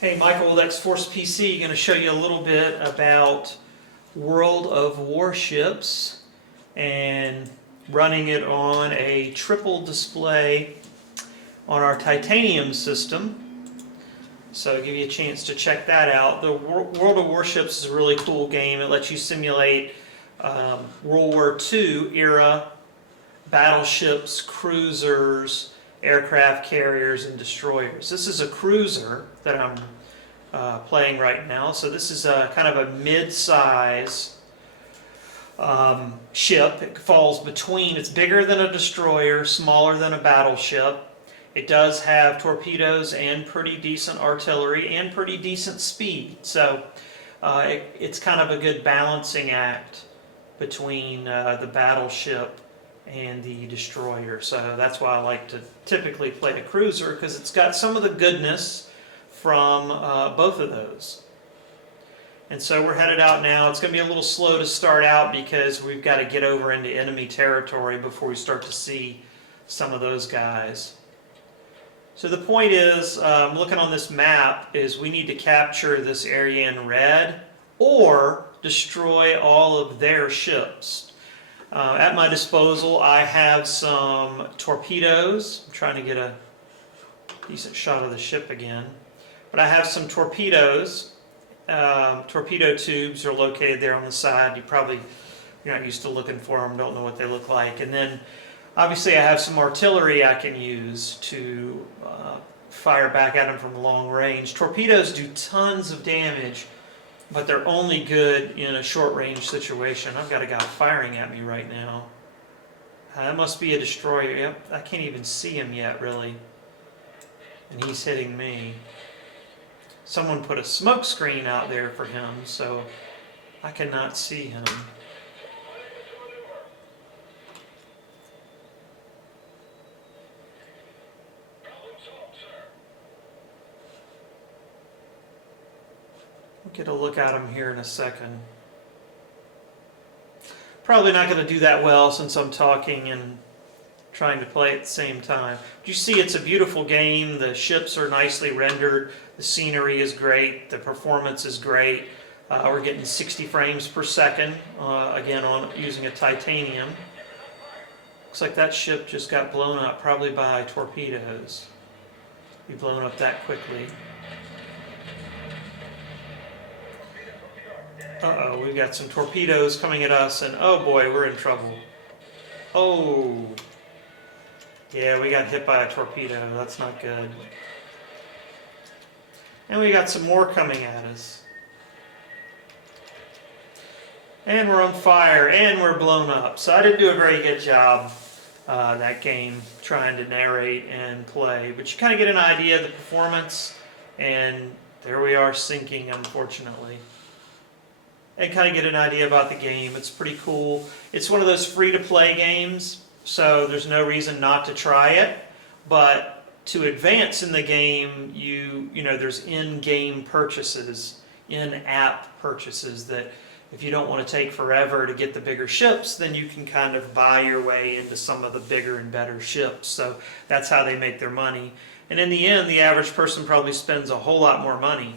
Hey, Michael with XForcePC, going to show you a little bit about World of Warships and running it on a triple display on our titanium system. So I'll give you a chance to check that out. The World of Warships is a really cool game. It lets you simulate World War II era battleships, cruisers, aircraft carriers, and destroyers. This is a cruiser that I'm playing right now. So this is a kind of a mid-size ship. It falls between, it's bigger than a destroyer, smaller than a battleship. It does have torpedoes and pretty decent artillery and pretty decent speed. So it's kind of a good balancing act between the battleship and the destroyer. So that's why I like to typically play the cruiser, because it's got some of the goodness from both of those. And so we're headed out now. It's going to be a little slow to start out because we've got to get over into enemy territory before we start to see some of those guys. So the point is, looking on this map, is we need to capture this area in red or destroy all of their ships. At my disposal, I have some torpedoes. I'm trying to get a decent shot of the ship again. But I have some torpedoes. Torpedo tubes are located there on the side. You're not used to looking for them, don't know what they look like. And then obviously I have some artillery I can use to fire back at them from long range. Torpedoes do tons of damage, but they're only good in a short range situation. I've got a guy firing at me right now. That must be a destroyer. Yep, I can't even see him yet, really. And he's hitting me. Someone put a smoke screen out there for him, so I cannot see him. We'll get a look at him here in a second. Probably not going to do that well since I'm talking and trying to play at the same time. But you see, it's a beautiful game. The ships are nicely rendered. The scenery is great. The performance is great. We're getting 60 frames per second, again, on using a titanium. Looks like that ship just got blown up, probably by torpedoes. Be blown up that quickly. Uh-oh, we've got some torpedoes coming at us, and oh boy, we're in trouble. Oh, yeah, we got hit by a torpedo. That's not good. And we got some more coming at us. And we're on fire, and we're blown up. So I didn't do a very good job that game trying to narrate and play. But you kind of get an idea of the performance, and there we are sinking, unfortunately. And kind of get an idea about the game. It's pretty cool. It's one of those free-to-play games, so there's no reason not to try it. But to advance in the game, you know, there's in-game purchases, in-app purchases that if you don't want to take forever to get the bigger ships, then you can kind of buy your way into some of the bigger and better ships. So that's how they make their money. And in the end, the average person probably spends a whole lot more money.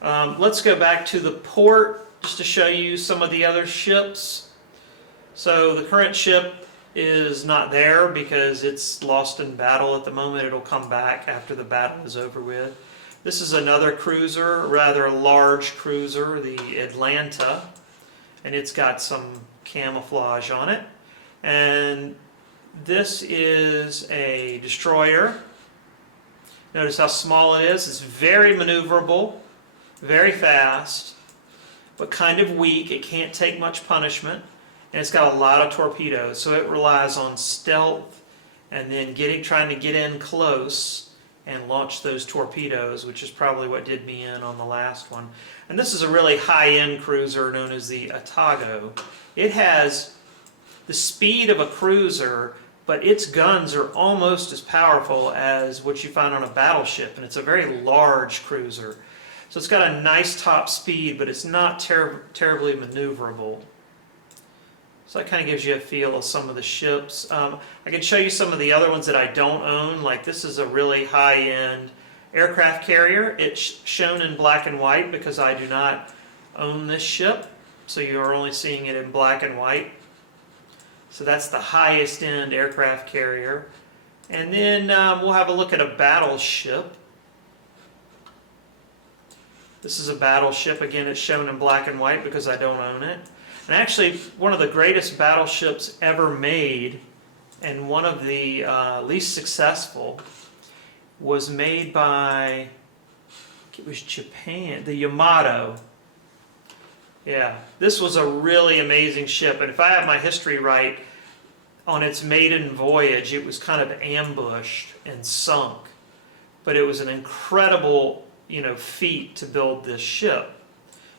Let's go back to the port just to show you some of the other ships. So the current ship is not there because it's lost in battle at the moment. It'll come back after the battle is over with. This is another cruiser, a rather large cruiser, the Atlanta, and it's got some camouflage on it. And this is a destroyer. Notice how small it is. It's very maneuverable, very fast, but kind of weak. It can't take much punishment, and it's got a lot of torpedoes, so it relies on stealth and then trying to get in close and launch those torpedoes, which is probably what did me in on the last one. And this is a really high-end cruiser known as the Otago. It has the speed of a cruiser, but its guns are almost as powerful as what you find on a battleship, and it's a very large cruiser. So it's got a nice top speed, but it's not terribly maneuverable. So that kind of gives you a feel of some of the ships. I can show you some of the other ones that I don't own. Like this is a really high-end aircraft carrier. It's shown in black and white because I do not own this ship, so you are only seeing it in black and white. So that's the highest end aircraft carrier. And then we'll have a look at a battleship. This is a battleship. Again, it's shown in black and white because I don't own it. And actually, one of the greatest battleships ever made, and one of the least successful, was made by, it was Japan, the Yamato. Yeah, this was a really amazing ship, and if I have my history right, on its maiden voyage, it was kind of ambushed and sunk. But it was an incredible, feat to build this ship,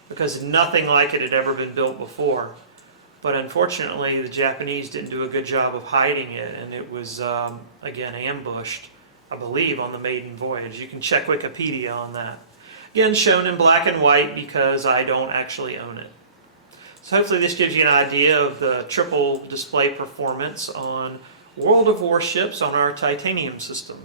because nothing like it had ever been built before. But unfortunately, the Japanese didn't do a good job of hiding it, and it was, again, ambushed, I believe, on the maiden voyage. You can check Wikipedia on that. Again, shown in black and white because I don't actually own it. So hopefully this gives you an idea of the triple display performance on World of Warships on our titanium system.